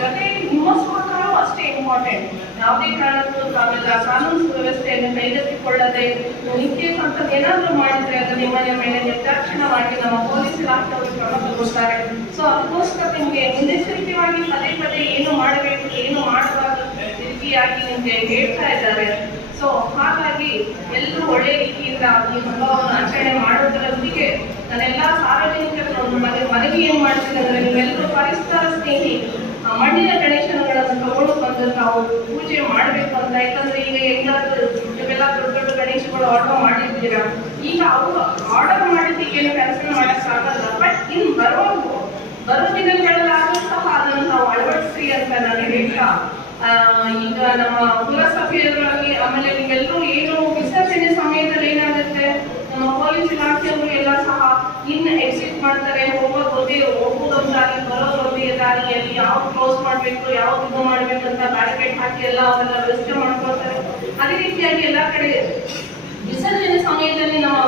ಜೊತೆ ನಿಮ್ಮ ಅಷ್ಟೇ ಇಂಪಾರ್ಟೆಂಟ್ ಯಾವುದೇ ಕಾರಣಕ್ಕೂ ತಾವೆಲ್ಲ ಕಾನೂನು ವ್ಯವಸ್ಥೆಯನ್ನು ಕೈಗೆತ್ತಿಕೊಳ್ಳದೆ ನಿತ್ಯ ಅಂತ ಏನಾದರೂ ಮಾಡಿದ್ರೆ ಅದು ನಿಮ್ಮನೆ ಮೇಲೆ ನಿರ್ದಾಕ್ಷಿಣ್ಯವಾಗಿ ನಮ್ಮ ಪೊಲೀಸ್ ಇಲಾಖೆಯವರು ಕ್ರಮ ತಗೋತಾರೆ ಸೊ ಅದಕ್ಕೋಸ್ಕರ ನಿಮಗೆ ಮುನ್ನೆಚ್ಚರಿಕೆಯಾಗಿ ಪದೇ ಪದೇ ಏನು ಮಾಡಬೇಕು, ಏನು ಮಾಡಬಾರದು ರೀತಿಯಾಗಿ ನಿಮಗೆ ಹೇಳ್ತಾ ಇದ್ದಾರೆ. ಸೊ ಹಾಗಾಗಿ ಎಲ್ಲರೂ ಒಳ್ಳೆ ರೀತಿಯಿಂದ ಈ ಹಬ್ಬವನ್ನು ಆಚರಣೆ ಮಾಡೋದರೊಂದಿಗೆ ನಾನೆಲ್ಲ ಸಾರ್ವಜನಿಕರ ಮನವಿ ಏನ್ ಮಾಡ್ತೀನಿ. ಅಂದ್ರೆ ನೀವೆಲ್ಲರೂ ಪರಿಸರ ಸ್ನೇಹಿ. ಮಣ್ಣಿನ ಗಣೇಶನಗಳನ್ನು ತಗೊಂಡು ಬಂದು ನಾವು ಪೂಜೆ ಮಾಡಬೇಕು ಅಂತ. ಯಾಕಂದ್ರೆ ಈಗ ಹೆಂಗಾದ್ರೂ ನೀವೆಲ್ಲ ದೊಡ್ಡ ದೊಡ್ಡ ಗಣೇಶಗಳು ಆರ್ಡರ್ ಮಾಡಿದ್ದೀರಾ? ಈಗ ಅವರು ಆರ್ಡರ್ ಮಾಡಿದ್ದಕ್ಕೆ ಏನು ಕೆಲಸ ಮಾಡಕ್ ಆಗಲ್ಲ ಬಟ್ ಇನ್ ಬರೋ ಬರೋ ದಿನಗಳಲ್ಲಾದ್ರೂ ಸಹ ಅದನ್ನು ನಾವು ಅಳವಡಿಸಿ ಅಂತ ನಾನು ಹೇಳ್ತಾ. ಈಗ ನಮ್ಮ ಪುರಸಭೆಯಲ್ಲಿ ಆಮೇಲೆ ನೀವೆಲ್ಲರೂ ಏನು ವಿಸರ್ಜನೆ ಸಮಯದಲ್ಲಿ ಏನಾಗುತ್ತೆ ನಮ್ಮ ಪೊಲೀಸ್ ಇಲಾಖೆಯವರು ಎಲ್ಲ ಸಹ ಇನ್ನು ಎಕ್ಸಿಟ್ ಮಾಡ್ತಾರೆ, ಹೋಗೋದು ಹೋಗೋದೊಂದು ದಾರಿ ಬರೋದೊಂದೇ ದಾರಿಯಲ್ಲಿ ಯಾವ್ದು ಕ್ಲೋಸ್ ಮಾಡಬೇಕು ಯಾವ ಇದು ಅಂತ ಬ್ಯಾರಿಕೇಡ್ ಹಾಕಿ ಎಲ್ಲ ಅವೆಲ್ಲ ವ್ಯವಸ್ಥೆ ಮಾಡ್ಕೊಳ್ತಾರೆ. ಅದೇ ರೀತಿಯಾಗಿ ಎಲ್ಲ ಕಡೆ ವಿಸರ್ಜನೆ ಸಮಯದಲ್ಲಿ ನಮ್ಮ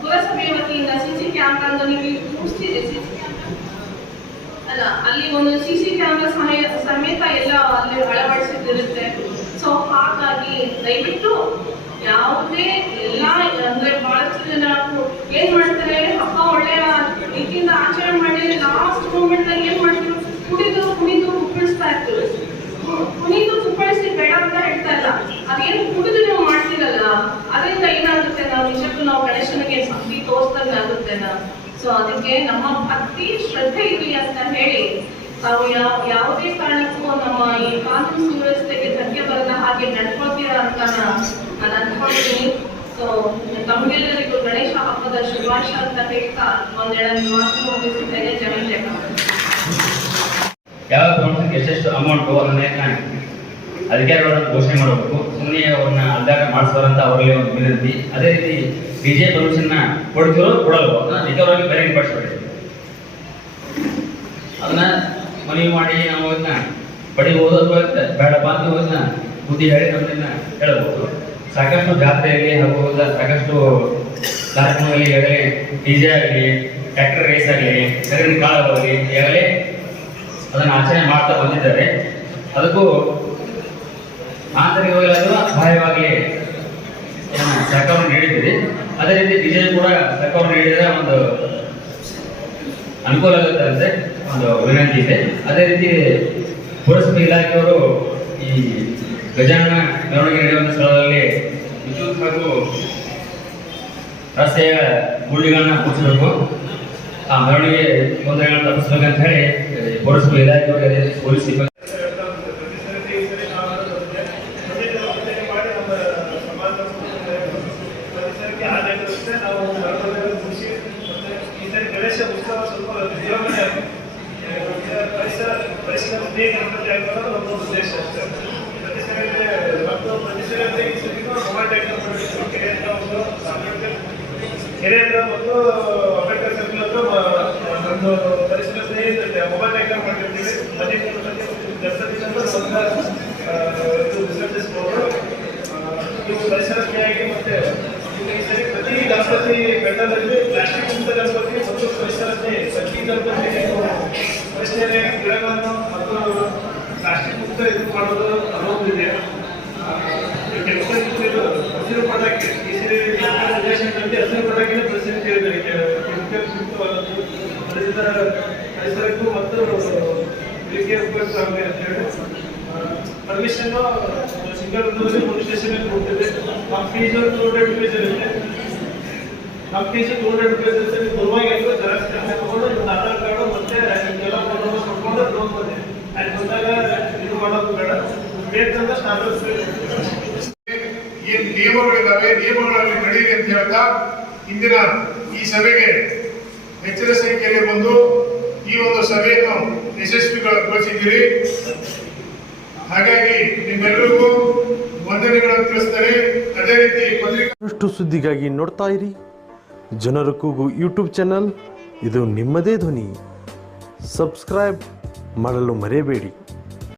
ಪುರಸಭೆಯ ವತಿಯಿಂದ ಸಿ ಸಿ ಕ್ಯಾಮ್ರಾ ಅಂತ ನೀವು ಸಿ ಸಿ ಅಲ್ಲ, ಅಲ್ಲಿ ಒಂದು ಸಿ ಸಿ ಕ್ಯಾಮ್ರಾ ಸಮಯ, ಸಮೇತ ಎಲ್ಲ ಅಲ್ಲಿ ಅಳವಡಿಸಿದ್ದಿರುತ್ತೆ. ಸೊ ಹಾಗಾಗಿ ದಯವಿಟ್ಟು ಯಾವುದೇ ಎಲ್ಲ ಅಂದ್ರೆ ಬಹಳಷ್ಟು ಜನ ಏನ್ ಮಾಡ್ತಾರೆ ಹಬ್ಬ ಒಳ್ಳೆಯ ರೀತಿಯಿಂದ ಆಚರಣೆ ಮಾಡಿ ಲಾಸ್ಟ್ ಮೂಮೆಂಟ್ನಲ್ಲಿ ಏನ್ ಮಾಡ್ತಾರೆ ಕುಡಿದು ಕುಣಿದು ಕುಪ್ಪಳಿಸ್ತಾ ಇರ್ತೀವಿ ಕು- ಕುಣಿದು ಕುಪ್ಪಳಿಸಿ ಬೇಡ ಅಂತ ಹೇಳ್ತಾ ಇಲ್ಲ. ಅದೇನು ಕುಡಿದು ನೀವು ಮಾಡ್ತೀರಲ್ಲ, ಅದರಿಂದ ಏನಾಗುತ್ತೆ ನಾವು ನಿಜಕ್ಕೂ ನಾವು ಗಣೇಶನಿಗೆ ಭಕ್ತಿ ತೋರಿಸ್ದಂಗೆ ಆಗುತ್ತೆ ಸೊ ಅದಕ್ಕೆ ನಮ್ಮ ಭಕ್ತಿ ಶ್ರದ್ಧೆ ಇರಲಿ ಅಂತ ಹೇಳಿ, ತಾವು ಯಾವ, ಯಾವುದೇ ಕಾರಣಕ್ಕೂ ನಮ್ಮ ಈ ಕಾನೂನು ಸುವ್ಯವಸ್ಥೆಗೆ ಧಕ್ಕೆ ಬರದ ಹಾಗೆ ನಡ್ಕೊಳ್ತೀರಾ ಅಂತ ನಾನು ಅನ್ಕೊಂಡಿದ್ದೀನಿ. ಸೊ ತಮಗೆಲ್ಲರಿಗೂ ಗಣೇಶ ಹಬ್ಬದ ಶುಭಾಶಯ ಅಂತ ಹೇಳ್ತಾ ಒಂದೆರಡು ಮಾತು ಮುಗಿಸಿದ್ದೇನೆ. ಜಗನ್ನಾಥ ಯಾವ ಪ್ರಮಾಣಕ್ಕೆ ಎಷ್ಟೆಷ್ಟು ಅಮೌಂಟು ಅದನ್ನ ಅಧಿಕಾರಿಗಳನ್ನು ಘೋಷಣೆ ಮಾಡಬೇಕು. ಸುಮ್ಮನೆ ಅವ್ರನ್ನ ಅರ್ಧಾಟ ಮಾಡಿಸೋರಂತ ಅವರಲ್ಲಿ ಒಂದು ವಿನಂತಿ ಅದೇ ರೀತಿ ಡಿ ಜೆ ಪರ್ಮಿಷನ್ನ ಕೊಡ್ತಿರೋ ಕೊಡಲ್ವೋ, ಅದನ್ನ ನಿಜವಾಗಿ ಬಹಿರಂಗಪಡಿಸ್ಬೇಡಿ ಅದನ್ನ ಮನವಿ ಮಾಡಿ ನಾವು ಅದನ್ನ ಪಡಿಬೋದು ಅಥವಾ ಬೇಡಪ್ಪ ಅಂತ ಅದನ್ನ ಬುದ್ಧಿ ಹೇಳಿ ನಮ್ಮನ್ನ ಹೇಳಬಹುದು ಸಾಕಷ್ಟು ಜಾತ್ರೆಯಲ್ಲಿ ಹಾಗೂ ಸಾಕಷ್ಟು ಕಾರ್ಯಕ್ರಮದಲ್ಲಿ ಆಗಲಿ ಡಿ ಜೆ ಆಗಲಿ ಟ್ರ್ಯಾಕ್ಟರ್ ರೇಸ್ ಆಗಲಿ ಸಗಣಿ ಆಗಲಿ ಈಗಾಗಲೇ ಅದನ್ನು ಆಚರಣೆ ಮಾಡ್ತಾ ಬಂದಿದ್ದಾರೆ. ಅದಕ್ಕೂ ಆಂತರಿಕವಾಗಿ ಅಥವಾ ಬಾಹ್ಯವಾಗಿ ಸಹಕಾರವನ್ನು ನೀಡಿದ್ದೀರಿ. ಅದೇ ರೀತಿ ಬಿಜೆಪಿ ಕೂಡ ಸಹಕಾರ ನೀಡಿದರೆ ಒಂದು ಅನುಕೂಲ ಆಗುತ್ತೆ ಒಂದು ವಿನಂತಿ ಇದೆ. ಅದೇ ರೀತಿ ಪುರಸಭೆ ಇಲಾಖೆಯವರು ಈ ಗಜಾನನ ಮೆರವಣಿಗೆ ನಡೆಯುವಂಥ ಸ್ಥಳದಲ್ಲಿ ವಿದ್ಯುತ್ ಹಾಗೂ ರಸ್ತೆಯ ಗುಂಡಿಗಳನ್ನ ಮುಚ್ಚಬೇಕು. ಆ ಮೆರವಣಿಗೆ ತೊಂದರೆಗಳನ್ನ ತಪ್ಪಿಸ್ಬೇಕಂತ ಹೇಳಿ ಪುರಸಭೆ ಇಲಾಖೆಯವರಿಗೆ ಅದೇ ರೀತಿ ಪೊಲೀಸ್ ಸಿಬ್ಬಂದಿ ಪರಿಸರಕ್ಕೆ ಆದಾಯವಿರುತ್ತೆ ನಾವು ಮರಗಳನ್ನು ಮುಗಿಸಿ ಮತ್ತೆ ಈ ಸರಿ ಗಣೇಶ ಉತ್ಸವ ಸ್ವಲ್ಪ ವಿಜೃಂಭಣೆ ಆಗಿ, ಮತ್ತೆ ಪರಿಸರ ಪರಿಸರ ಸ್ನೇಹಿ ಗಣಪತಿ ಆಗ್ಬಾರ್ದು ನಮ್ಮ ಉದ್ದೇಶ ಅಷ್ಟೇ ಪರಿಸರಕ್ಕೆ ಮತ್ತು ಪರಿಸರಕ್ಕೆ ಈ ಸರಿ ಮೊಬೈಲ್ ಟೆಕ್ನಾಲಜಿ ಮಾಡಬೇಕು ಕೆರೆಯಿಂದ ಒಂದು ಅಂಬೇಡ್ಕರ್ ಕೆರೆಯಿಂದ ಒಂದು ಅಂಬೇಡ್ಕರ್ ಸರ್ಕಲ್ ಹತ್ರ ಮ- ಒಂದು ಪರಿಸರ ಸ್ನೇಹಿ ಇರುತ್ತೆ ಮೊಬೈಲ್ ಟೆಕ್ನಾಲಜಿ ಮಾಡಿರ್ತೀವಿ ಮನೆ ಮೂಲಕ ದಸರಾ ಒಂದು ಆ, ಇದು ವಿಸರ್ಜಿಸ್ಬೋದು ಆ, ಇದು ಪರಿಸರ ಸ್ನೇಹಿಗೆ ಮತ್ತೆ ಈ ಸರಿ ಪ್ರತಿ ಗಣಪತಿ ಉಪಯುಕ್ತ ಆಗಿದೆ ಅಂತ ಹೇಳಿ ಪರ್ಮಿಷನ್ ಸಿಂಗಲ್ ರೂಮಲ್ಲಿ ಪೊಲೀಸ್ ಸ್ಟೇಷನ್ ಕೊಡ್ತಿದೆ ನಮ್ಮ ಫೀಸ್ ಟೂ ಹಂಡ್ರೆಡ್ ರುಪೀಸ್ ಇರುತ್ತೆ. ನಮ್ಮ ಫೀಸ್ ಟೂ ಹಂಡ್ರೆಡ್ ರುಪೀಸ್ ಇರುತ್ತೆ. ನೀವು ಎಲ್ಲ ಜೆರಾಕ್ಸ್ ತಗೊಂಡು ನಿಮ್ಮ ಆಧಾರ್ ಕಾರ್ಡು ಮತ್ತೆ ನಿಮ್ಗೆಲ್ಲ ಫೋಟೋ ಕೊಟ್ಕೊಂಡು ಹೋಗ್ಬೋದು ಅಲ್ಲಿ ಬಂದಾಗ ಇದು ಮಾಡೋದು ಬೇಡ. ಬೇಕಂದ್ರೆ ಸ್ಟಾರ್ಟರ್ಸ್ ಏನ್ ನಿಯಮಗಳಿದ್ದಾವೆ ನಿಯಮಗಳಲ್ಲಿ ನಡೀರಿ ಅಂತ ಹೇಳ್ತಾ ಇಂದಿನ ಈ ಸಭೆಗೆ ಹೆಚ್ಚಿನ ಸಂಖ್ಯೆಯಲ್ಲಿ ಬಂದು ಈ ಒಂದು ಸಭೆಯನ್ನು ಯಶಸ್ವಿಗೊಳಿಸಿದ್ದೀರಿ ಹಾಗಾಗಿ ನಿಮ್ಮೆಲ್ಲರಿಗೂ ವಂದನೆಗಳನ್ನು ತಿಳಿಸ್ತಾರೆ ಅದೇ ರೀತಿ ಪತ್ರಿಕಾ ಸುದ್ದಿಗಾಗಿ ನೋಡ್ತಾ ಇರಿ. ಜನರ ಕೂಗು ಯೂಟ್ಯೂಬ್ ಚಾನಲ್ ಇದು ನಿಮ್ಮದೇ ಧ್ವನಿ. ಸಬ್ಸ್ಕ್ರೈಬ್ ಮಾಡಲು ಮರೆಯಬೇಡಿ.